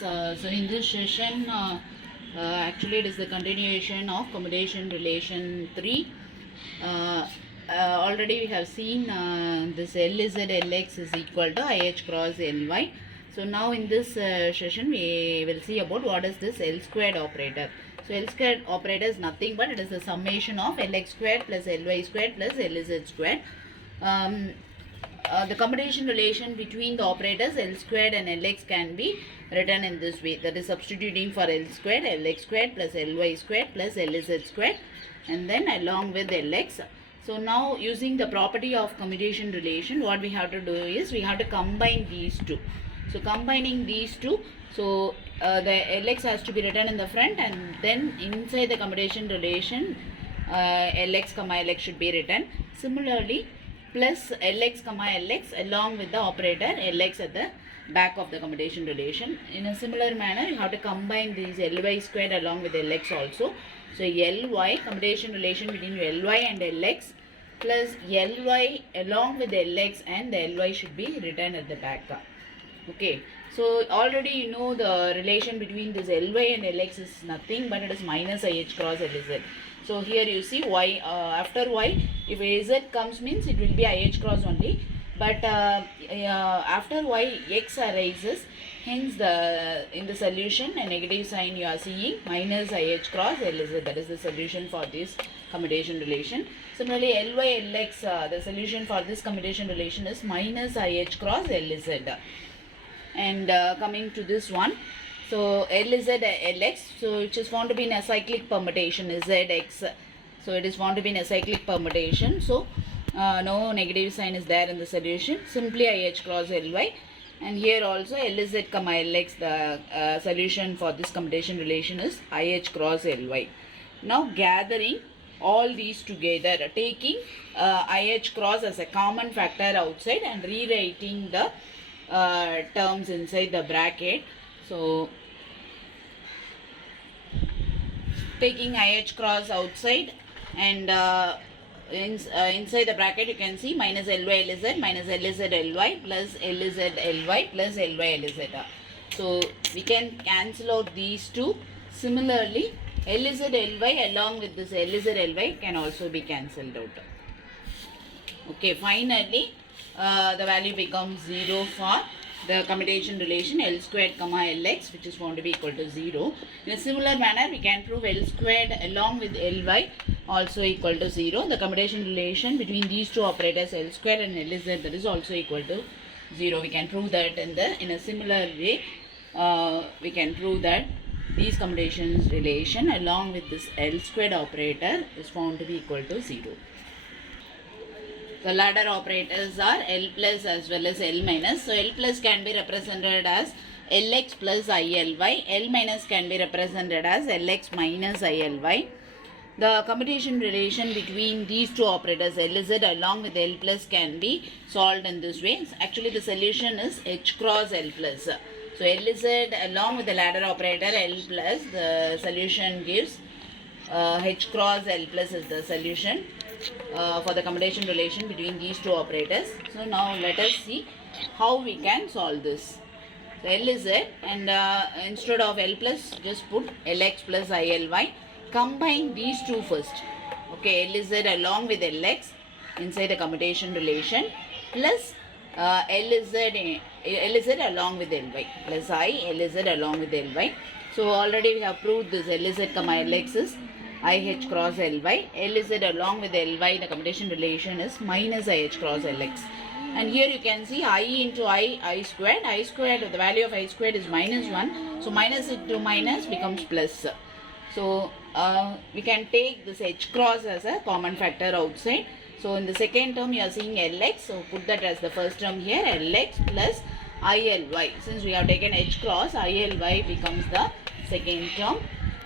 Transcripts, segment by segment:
So in this session, actually it is the continuation of commutation relation 3. Already we have seen this LZ LX is equal to IH cross LY. So now in this session we will see about what is this L squared operator. So L squared operator is nothing but it is the summation of LX squared plus LY squared plus LZ squared. The combination relation between the operators L squared and Lx can be written in this way, that is substituting for L squared, Lx squared plus Ly squared plus Lz squared and then along with Lx. So now using the property of commutation relation, what we have to do is we have to combine these two. So combining these two, so the Lx has to be written in the front and then inside the commutation relation Lx comma Lx should be written. Similarly, plus Lx comma Lx along with the operator Lx at the back of the commutation relation. In a similar manner, you have to combine these Ly squared along with Lx also. So Ly, commutation relation between Ly and Lx plus Ly along with Lx, and the Ly should be written at the back. Okay, so already you know the relation between this Ly and Lx is nothing but it is minus IH cross Lz. So here you see y, after y, if Az comes means it will be IH cross only, but after y x arises, hence in the solution a negative sign you are seeing minus IH cross Lz, that is the solution for this commutation relation. Similarly Ly Lx, the solution for this commutation relation is minus IH cross Lz. And coming to this one, so Lz Lx, so it is found to be in a cyclic permutation Zx, so it is found to be in a cyclic permutation, so no negative sign is there in the solution, simply IH cross Ly. And here also Lz comma Lx, the solution for this commutation relation is IH cross Ly. Now gathering all these together, taking IH cross as a common factor outside and rewriting the terms inside the bracket. So taking IH cross outside and inside the bracket you can see minus Ly Lz minus Lz Ly plus Lz Ly plus Ly Lz. So we can cancel out these two. Similarly Lz Ly along with this Lz Ly can also be cancelled out. Okay, finally the value becomes 0 for the commutation relation L squared comma Lx, which is found to be equal to 0. In a similar manner, we can prove L squared along with Ly also equal to 0. The commutation relation between these two operators L squared and Lz, that is also equal to 0. We can prove that in a similar way. We can prove that these commutations relation along with this L squared operator is found to be equal to 0. The ladder operators are L plus as well as L minus. So L plus can be represented as Lx plus ILy. L minus can be represented as Lx minus ILy. The commutation relation between these two operators Lz along with L plus can be solved in this way. Actually the solution is H cross L plus. So Lz along with the ladder operator L plus, the solution gives H cross L plus is the solution for the commutation relation between these two operators. So now let us see how we can solve this. So L is Z and instead of L plus just put Lx plus ILy. Combine these two first. Okay, L is Z along with Lx inside the commutation relation plus L is Z along with Ly plus L is Z along with Ly. So already we have proved this L is Z comma Lx is IH cross Ly. Lz along with Ly, the commutation relation is minus IH cross Lx. And here you can see I into I squared. I squared, the value of I squared is minus 1. So minus into minus becomes plus. So we can take this H cross as a common factor outside. So in the second term you are seeing Lx. So put that as the first term here, Lx plus ILy. Since we have taken H cross, ILy becomes the second term.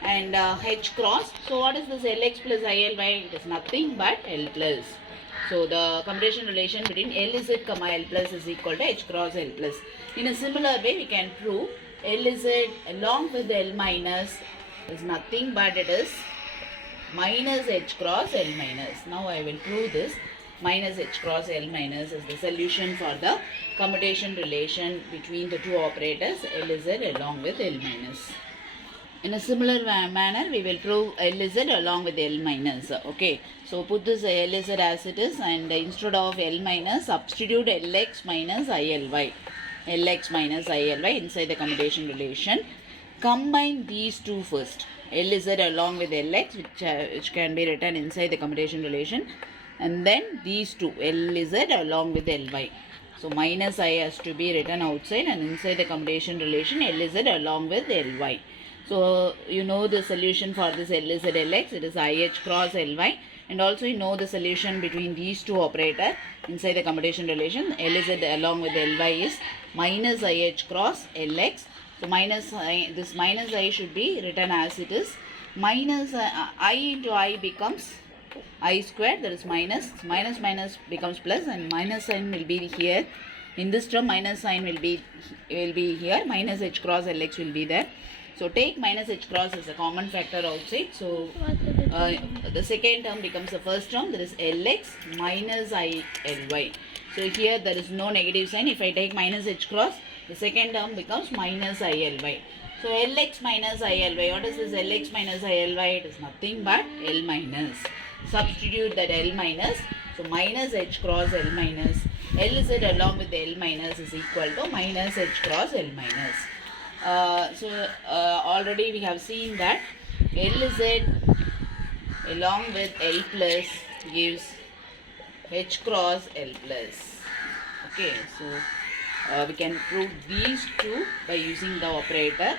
And H cross, so what is this Lx plus ILy? It is nothing but L plus. So the commutation relation between Lz comma L plus is equal to H cross L plus. In a similar way we can prove Lz along with L minus is nothing but it is minus H cross L minus. Now I will prove this. minus h cross L minus is the solution for the commutation relation between the two operators LZ along with L minus. In a similar manner, we will prove LZ along with L minus. Okay, so put this LZ as it is, and instead of L minus, substitute Lx minus ILy. Lx minus ILy inside the commutation relation. Combine these two first. Lz along with Lx, which can be written inside the commutation relation, and then these two Lz along with Ly. So minus I has to be written outside, and inside the commutation relation Lz along with Ly. So you know the solution for this Lz Lx, it is IH cross Ly, and also you know the solution between these two operators inside the commutation relation. Lz along with Ly is minus IH cross Lx. So minus I, this minus I should be written as it is. Minus I into I becomes I squared, that is minus becomes plus, and minus sign will be here. In this term minus sign will be here, minus h cross Lx will be there. So take minus h cross as a common factor outside. So the second term becomes the first term, that is Lx minus ILy. So here there is no negative sign. If I take minus h cross, the second term becomes minus ILy. So Lx minus ILy, what is this Lx minus ILy? It is nothing but L minus. Substitute that L minus. So minus h cross L minus. Lz along with L minus is equal to minus h cross L minus. Already we have seen that Lz along with L plus gives h cross L plus. Okay, so we can prove these two by using the operator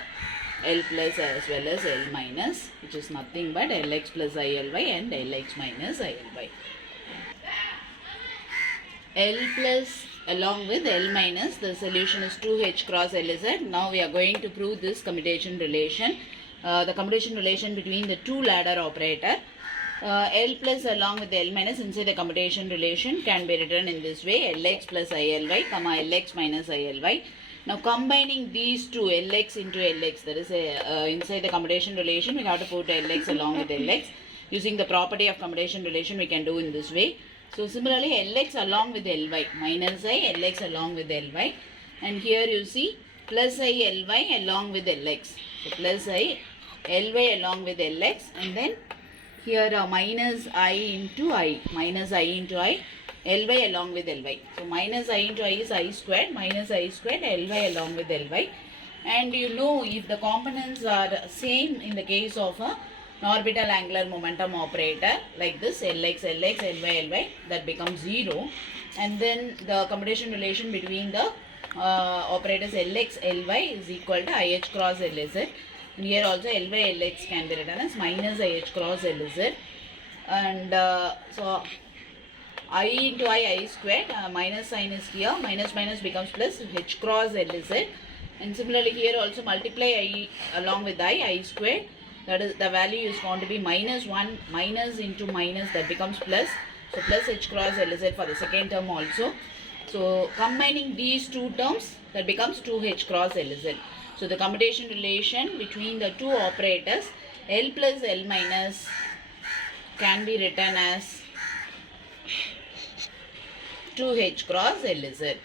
L plus as well as L minus, which is nothing but Lx plus ILy and Lx minus ILy. L plus along with L minus, the solution is 2h cross Lz. Now we are going to prove this commutation relation. The commutation relation between the two ladder operator. L plus along with L minus inside the commutation relation can be written in this way: Lx plus ILy, Lx minus ILy. Now combining these two, Lx into Lx, that is inside the commutation relation, we have to put Lx along with Lx. Using the property of commutation relation, we can do in this way. So similarly, Lx along with Ly, minus I, Lx along with Ly. And here you see plus I, Ly along with Lx. So plus I, Ly along with Lx, and then here minus I into I, Ly along with Ly. So minus I into I is I squared, minus I squared, Ly along with Ly. And you know, if the components are same in the case of a orbital angular momentum operator like this, Lx, Ly, that becomes 0. And then the commutation relation between the operators Lx, Ly is equal to IH cross Lz. And here also Ly, Lx can be written as minus IH cross Lz. And so I into I squared, minus sign is here, minus becomes plus h cross Lz. And similarly here also multiply I along with I squared. That is, the value is going to be minus 1, minus into minus, that becomes plus. So plus h cross Lz for the second term also. So combining these two terms, that becomes 2h cross Lz. So the commutation relation between the two operators L plus L minus can be written as 2h cross Lz.